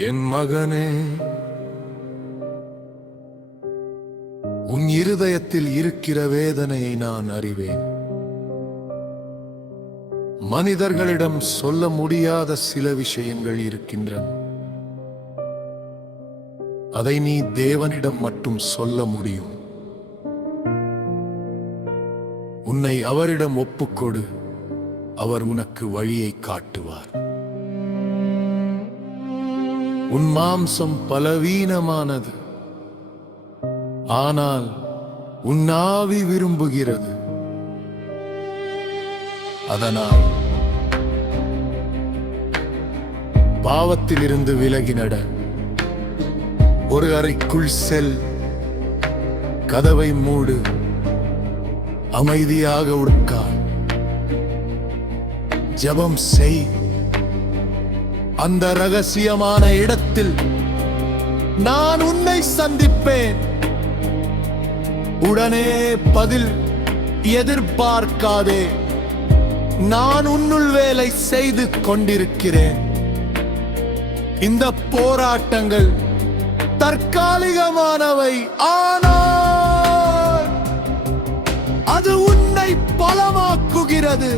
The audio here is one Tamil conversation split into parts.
என் மகனே, உன் இருதயத்தில் இருக்கிற வேதனையை நான் அறிவேன். மனிதர்களிடம் சொல்ல முடியாத சில விஷயங்கள் இருக்கின்றன. அதை நீ தேவனிடம் மட்டும் சொல்ல முடியும். உன்னை அவரிடம் ஒப்புக்கொடு, அவர் உனக்கு வழியை காட்டுவார். உன் மாம்சம் பலவீனமானது, ஆனால் உன் ஆவி விரும்புகிறது. அதனால் பாவத்திலிருந்து விலகி நட. ஒரு அறைக்குள் செல், கதவை மூடு, அமைதியாக உட்கார், ஜெபம் செய். அந்த ரகசியமான இடத்தில் நான் உன்னை சந்திப்பேன். உடனே பதில் எதிர்பார்க்காதே. நான் உன்னுள் வேலை செய்து கொண்டிருக்கிறேன். இந்த போராட்டங்கள் தற்காலிகமானவை, ஆனால் அது உன்னை பலமாக்குகிறது.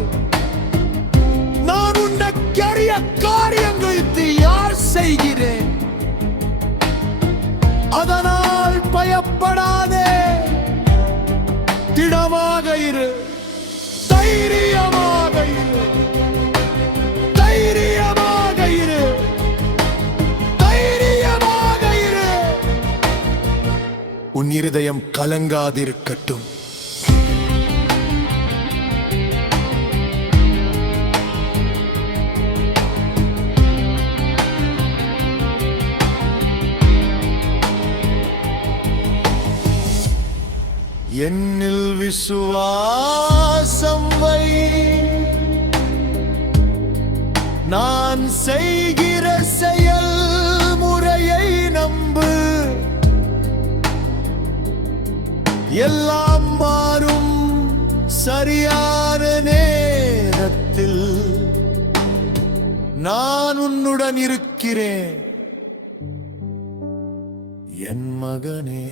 நான் உன்னைக்கரிய காரியங்களுக்கு யார் செய்கிறேன். அதனால் பயப்படாதே, திடமாக இரு, தைரியமாக இரு, தைரியமாக இரு, தைரியமாக இரு. உன் இருதயம் கலங்காதிருக்கட்டும். என்னில் விசுவாசம் வை, நான் செய்கிற செயல் முறையை நம்பு. எல்லாம் மாறும் சரியான நேரத்தில். நான் உன்னுடன் இருக்கிறேன் என் மகனே.